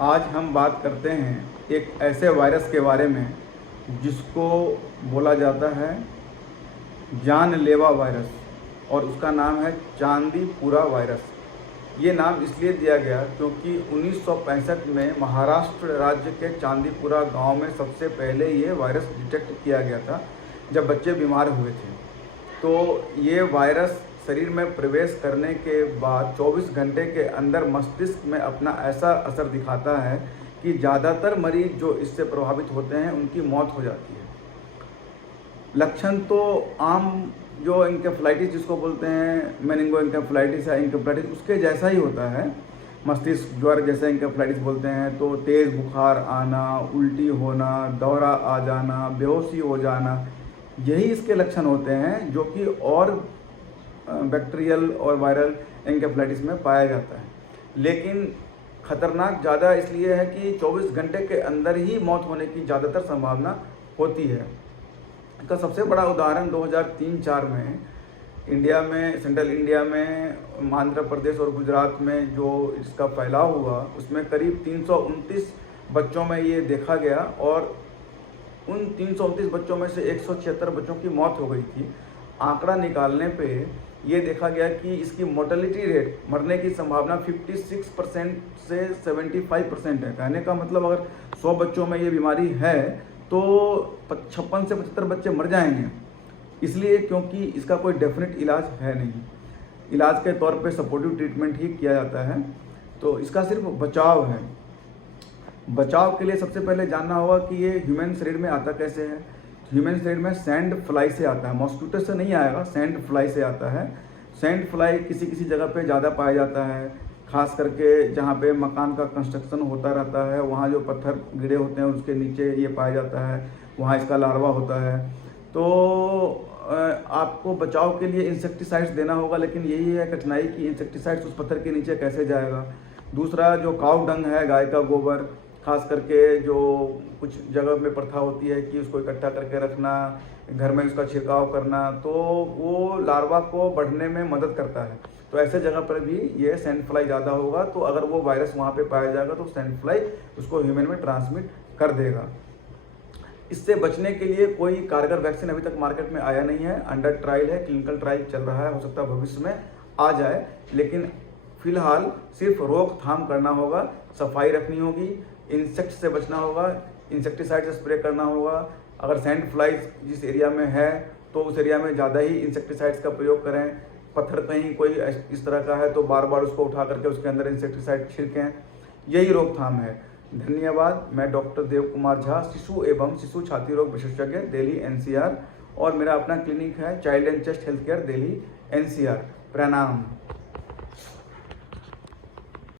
आज हम बात करते हैं एक ऐसे वायरस के बारे में जिसको बोला जाता है जानलेवा वायरस, और उसका नाम है चांदीपुरा वायरस। ये नाम इसलिए दिया गया क्योंकि 1965 में महाराष्ट्र राज्य के चांदीपुरा गांव में सबसे पहले ये वायरस डिटेक्ट किया गया था, जब बच्चे बीमार हुए थे। तो ये वायरस शरीर में प्रवेश करने के बाद 24 घंटे के अंदर मस्तिष्क में अपना ऐसा असर दिखाता है कि ज़्यादातर मरीज जो इससे प्रभावित होते हैं उनकी मौत हो जाती है। लक्षण तो आम जो इंकेफ्लाइटिस जिसको बोलते हैं, मेनिंगो इंकेफ्लाइटिस या इंकेफ्लाइटिस, उसके जैसा ही होता है। मस्तिष्क ज्वर जैसे इंकेफ्लाइटिस बोलते हैं। तो तेज़ बुखार आना, उल्टी होना, दौरा आ जाना, बेहोशी हो जाना, यही इसके लक्षण होते हैं, जो कि और बैक्टीरियल और वायरल एंकेफ्लाइटिस में पाया जाता है। लेकिन खतरनाक ज़्यादा इसलिए है कि 24 घंटे के अंदर ही मौत होने की ज़्यादातर संभावना होती है। इसका सबसे बड़ा उदाहरण 2003-04 में इंडिया में, सेंट्रल इंडिया में, आंध्र प्रदेश और गुजरात में जो इसका फैलाव हुआ, उसमें करीब 329 बच्चों में ये देखा गया, और उन 329 बच्चों में से 176 बच्चों की मौत हो गई थी। आंकड़ा निकालने पे ये देखा गया कि इसकी मोर्टेलिटी रेट, मरने की संभावना 56% से 75% है। कहने का मतलब अगर 100 बच्चों में ये बीमारी है तो 56 से 75 बच्चे मर जाएंगे। इसलिए क्योंकि इसका कोई डेफिनेट इलाज है नहीं। इलाज के तौर पे सपोर्टिव ट्रीटमेंट ही किया जाता है। तो इसका सिर्फ बचाव है। बचाव के लिए सबसे पहले जानना होगा कि ये ह्यूमन शरीर में आता कैसे है। ह्यूमन शरीर में सैंड फ्लाई से आता है, मॉस्किटो से नहीं आएगा, सैंड फ्लाई से आता है। सैंड फ्लाई किसी किसी जगह पे ज़्यादा पाया जाता है, खास करके जहाँ पे मकान का कंस्ट्रक्शन होता रहता है, वहाँ जो पत्थर गिरे होते हैं उसके नीचे ये पाया जाता है, वहाँ इसका लार्वा होता है। तो आपको बचाव के लिए इंसेक्टिसाइड्स देना होगा, लेकिन यही है कठिनाई कि इंसेक्टिसाइड्स उस पत्थर के नीचे कैसे जाएगा। दूसरा जो काऊ डंग है, गाय का गोबर, खास करके जो कुछ जगह में प्रथा होती है कि उसको इकट्ठा करके रखना, घर में उसका छिड़काव करना, तो वो लार्वा को बढ़ने में मदद करता है। तो ऐसे जगह पर भी ये सैंड फ्लाई ज़्यादा होगा, तो अगर वो वायरस वहाँ पे पाया जाएगा तो सैंड फ्लाई उसको ह्यूमन में ट्रांसमिट कर देगा। इससे बचने के लिए कोई कारगर वैक्सीन अभी तक मार्केट में आया नहीं है, अंडर ट्रायल है, क्लिनिकल ट्रायल चल रहा है, हो सकता है भविष्य में आ जाए। लेकिन फिलहाल सिर्फ रोकथाम करना होगा, सफाई रखनी होगी, इंसेक्ट से बचना होगा, इंसेक्टिसाइड से स्प्रे करना होगा। अगर सैंड फ्लाइज जिस एरिया में है तो उस एरिया में ज़्यादा ही इंसेक्टिसाइड्स का प्रयोग करें। पत्थर कहीं कोई इस तरह का है तो बार बार उसको उठा करके उसके अंदर इंसेक्टिसाइड छिड़कें। यही रोकथाम है। धन्यवाद। मैं डॉक्टर देव कुमार झा, शिशु एवं शिशु छाती रोग विशेषज्ञ, दिल्ली NCR, और मेरा अपना क्लिनिक है child and chest health care, Delhi NCR। प्रणाम।